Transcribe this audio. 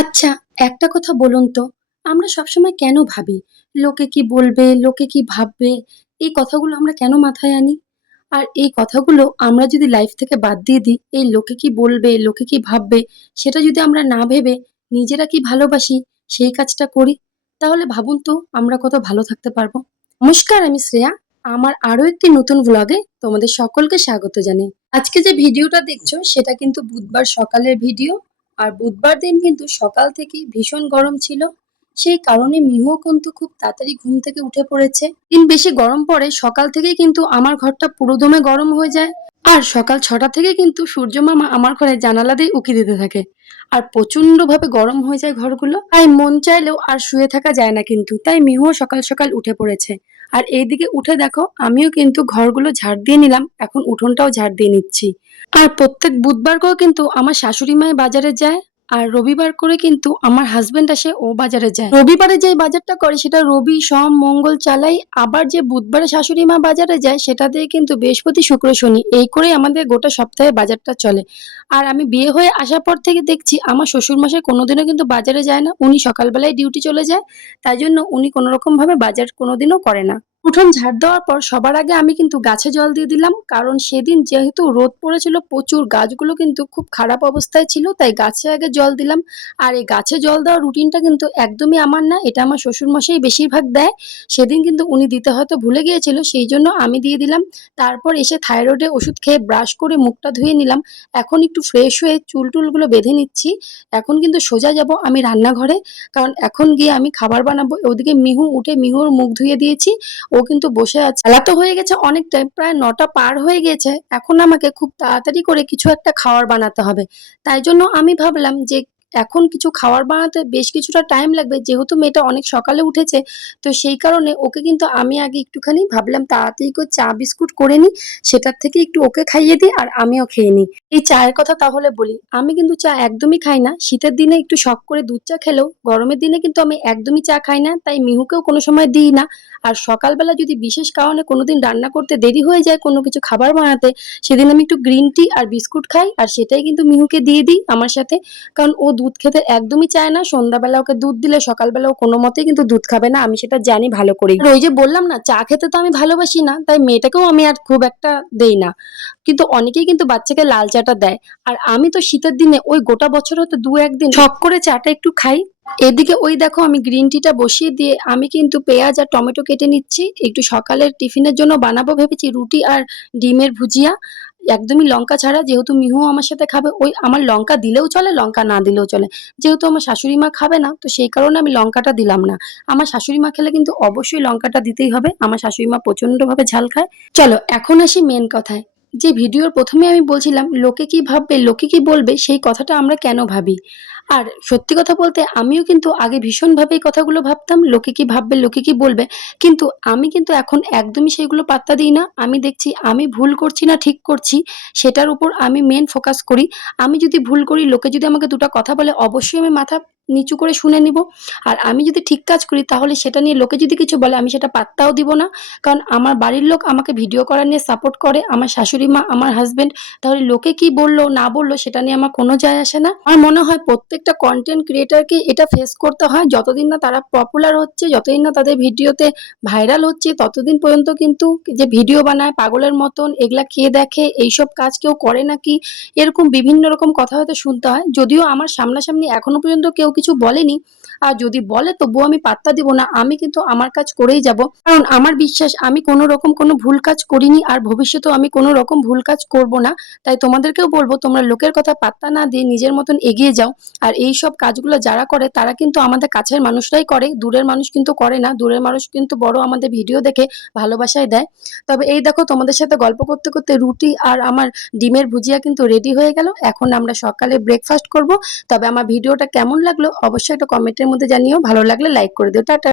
আচ্ছা, একটা কথা বলুন তো, আমরা সবসময় কেন ভাবি? লোকে কি বলবে? লোকে কি ভাববে? এই কথাগুলো আমরা কেন মাথায় আনি? আর এই কথাগুলো আমরা যদি লাইফ থেকে বাদ দিয়ে দিই, এই লোকে কি বলবে? লোকে কি ভাববে? সেটা যদি আমরা না ভেবে নিজেরা কি ভালোবাসি সেই কাজটা করি, তাহলে ভাবুন তো আমরা কত ভালো থাকতে পারবো। নমস্কার, আমি শ্রেয়া। আমার আরো একটি নতুন ভ্লগে তোমাদের সকলকে স্বাগত জানাই। আজকে যে ভিডিওটা দেখছো সেটা কিন্তু বুধবার সকালের ভিডিও। আর বুধবার দিন কিন্তু সকাল থেকেই ভীষণ গরম ছিল। সেই কারণে মিহুও কিন্তু খুব তাড়াতাড়ি ঘুম থেকে উঠে পড়েছে। দিন বেশি গরম পড়ে সকাল থেকেই কিন্তু আমার ঘরটা পুরোদমে গরম হয়ে যায়। আর সকাল ৬টা থেকে কিন্তু সূর্য মামা আমার ঘরে জানালা দিয়ে উঁকি দিতে থাকে। আর প্রচন্ডভাবে গরম হয়ে যায় ঘরগুলো। তাই মন চাইলেও আর শুয়ে থাকা যায় না কিন্তু। তাই মিহুও সকাল সকাল উঠে পড়েছে। আর এইদিকে উঠে দেখো আমিও কিন্তু ঘরগুলো ঝাড় দিয়ে নিলাম। এখন উঠোনটাও ঝাড় দিয়ে নিচ্ছি। আর প্রত্যেক বুধবার করেও কিন্তু আমার শাশুড়ি মাই বাজারে যায়। আর রবিবার করে কিন্তু আমার হাসবেন্ড আসে, ও বাজারে যায়। রবিবারে যে বাজারটা করে সেটা রবি সোম মঙ্গল চালাই। আবার যে বুধবারে শাশুড়ি মা বাজারে যায় সেটা দিয়ে কিন্তু বৃহস্পতি শুক্র শনি এই করেই আমাদের গোটা সপ্তাহে বাজারটা চলে। আর আমি বিয়ে হয়ে আসার পর থেকে দেখছি আমার শ্বশুরমশাই কোনোদিনও কিন্তু বাজারে যায় না। উনি সকালবেলায় ডিউটি চলে যায়। তাই জন্য উনি কোনোরকম ভাবে বাজার কোনোদিনও করে না। উঠোন ঝাড় দেওয়ার পর সবার আগে আমি কিন্তু গাছে জল দিয়ে দিলাম, কারণ সেদিন যেহেতু রোদ পড়েছিল প্রচুর, গাছগুলো কিন্তু খুব খারাপ অবস্থায় ছিল, তাই গাছে আগে জল দিলাম। আর এই গাছে জল দেওয়ার রুটিনটা কিন্তু একদমই আমার না, এটা আমার শ্বশুরমশাই বেশিরভাগ দেয়। সেদিন কিন্তু উনি দিতে হয়তো ভুলে গিয়েছিল, সেই জন্য আমি দিয়ে দিলাম। তারপর এসে থাইরয়েডের ওষুধ খেয়ে ব্রাশ করে মুখটা ধুয়ে নিলাম। এখন একটু ফ্রেশ হয়ে চুল টুলগুলো বেঁধে নিচ্ছি। এখন কিন্তু সোজা যাব আমি রান্নাঘরে, কারণ এখন গিয়ে আমি খাবার বানাবো। ওদিকে মিহু উঠে মিহুর মুখ ধুয়ে দিয়েছি, ও কিন্তু বসে আছে। বেলা তো হয়ে গেছে অনেকটাই, প্রায় ৯টা পার হয়ে গেছে। এখন আমাকে খুব তাড়াতাড়ি করে কিছু একটা খাবার বানাতে হবে। তাই জন্য আমি ভাবলাম যে এখন কিছু খাবার বানাতে বেশ কিছুটা টাইম লাগবে, যেহেতু মেয়েটা অনেক সকালে উঠেছে। তো সেই কারণে ওকে কিন্তু আমি আগে একটুখানি ভাবলাম তাড়াতাড়ি করে চা বিস্কুট করে নিই, সেটার থেকে একটু ওকে খাইয়ে দিই আর আমিও খেয়ে নিই। এই চায়ের কথা তাহলে বলি, আমি কিন্তু চা একদমই খাই না। শীতের দিনে একটু শখ করে দুধ চা খেলেও গরমের দিনে কিন্তু আমি একদমই চা খাই না, তাই মিহুকেও কোনো সময় দিই না। আর সকালবেলা যদি বিশেষ কারণে কোনোদিন রান্না করতে দেরি হয়ে যায়, কোনো কিছু খাবার বানাতে, সেদিন আমি একটু গ্রিন টি আর বিস্কুট খাই, আর সেটাই কিন্তু মিহুকে দিয়ে দিই আমার সাথে। কারণ ও দুধ খেতে একদমই চায় না। সন্ধ্যাবেলা ওকে দুধ দিলে সকালবেলা ও কোনো মতেই কিন্তু দুধ খাবে না, আমি সেটা জানি ভালো করেই। আর ওই যে বললাম না, চা খেতে তো আমি ভালোবাসি না, তাই মেয়েটাকেও আমি আর খুব একটা দেই না। কিন্তু অনেকেই কিন্তু বাচ্চাকে লাল চাটা দেয়। আর আমি তো শীতের দিনে ওই গোটা বছর হতে দু একদিন শখ করে চাটা একটু খাই। এদিকে ওই দেখো আমি গ্রিন টিটা বসিয়ে দিয়ে আমি কিন্তু পেঁয়াজ আর টমেটো কেটে নিচ্ছি। একটু সকালের টিফিনের জন্য বানাবো ভেবেছি রুটি আর ডিমের ভুজিয়া, একদমই লঙ্কা ছাড়া। যেহেতু মিহু আমার সাথে খাবে, ওই আমার লঙ্কা দিলেও চলে লঙ্কা না দিলেও চলে। যেহেতু আমার শাশুড়ি মা খাবে না, তো সেই কারণে আমি লঙ্কাটা দিলাম না। আমার শাশুড়ি মা খেলে কিন্তু অবশ্যই লঙ্কাটা দিতেই হবে, আমার শাশুড়ি মা প্রচন্ডভাবে ঝাল খায়। চলো এখন আসি মেন কথায়। যে ভিডিওর প্রথমে আমি বলছিলাম লোকে কি ভাববে লোকে কি বলবে, সেই কথাটা আমরা কেন ভাবি। আর সত্যি কথা বলতে আমিও কিন্তু আগে ভীষণভাবে এই কথাগুলো ভাবতাম, লোকে কি ভাববে লোকে কি বলবে। কিন্তু আমি কিন্তু এখন একদমই সেগুলো পাত্তা দিই না। আমি দেখছি আমি ভুল করছি না ঠিক করছি, সেটার উপর আমি মেন ফোকাস করি। আমি যদি ভুল করি, লোকে যদি আমাকে দুটো কথা বলে, অবশ্যই আমি মাথা নিচু করে শুনে নিব। আর আমি যদি ঠিক কাজ করি তাহলে সেটা নিয়ে লোকে যদি কিছু বলে আমি সেটা পাত্তাও দিব না। কারণ আমার বাড়ির লোক আমাকে ভিডিও করা নিয়ে সাপোর্ট করে, আমার শাশুড়ি মা আমার হাজবেন্ড। তাহলে লোকে কি বললো না বললো সেটা নিয়ে আমার কোনো যায় আসে না। আমার মনে হয় প্রত্যেকটা কন্টেন্ট ক্রিয়েটারকে এটা ফেস করতে হয়। যতদিন না তারা পপুলার হচ্ছে, যতদিন না তাদের ভিডিওতে ভাইরাল হচ্ছে, ততদিন পর্যন্ত কিন্তু যে ভিডিও বানায় পাগলের মতন, এগুলা খেয়ে দেখে, এইসব কাজ কেউ করে নাকি, এরকম বিভিন্ন রকম কথা হয়তো শুনতে হয়। যদিও আমার সামনাসামনি এখনো পর্যন্ত কেউ কিছু বলেনি। আর যদি বলে তবুও আমি পাত্তা দিব না, আমি কিন্তু আমার কাজ করেই যাব। কারণ আমার বিশ্বাস আমি কোনো রকম কোনো ভুল কাজ করিনি, আর ভবিষ্যতেও আমি কোনো রকম ভুল কাজ করব না। তাই তোমাদেরকেও বলবো তোমরা লোকের কথা পাত্তা না দিয়ে নিজের মতন এগিয়ে যাও। আর এই সব কাজগুলো যারা করে তারা কিন্তু আমাদের কাছের মানুষরাই করে, দূরের মানুষ কিন্তু করে না। দূরের মানুষ কিন্তু বড় আমাদের ভিডিও দেখে ভালোবাসায় দেয়। তবে এই দেখো তোমাদের সাথে গল্প করতে করতে রুটি আর আমার ডিমের ভুজিয়া কিন্তু রেডি হয়ে গেল। এখন আমরা সকালে ব্রেকফাস্ট করব। তবে আমার ভিডিওটা কেমন লাগলো অবশ্যই একটা কমেন্টের মধ্যে জানিও, ভালো লাগলে লাইক করে দিও। টাটা।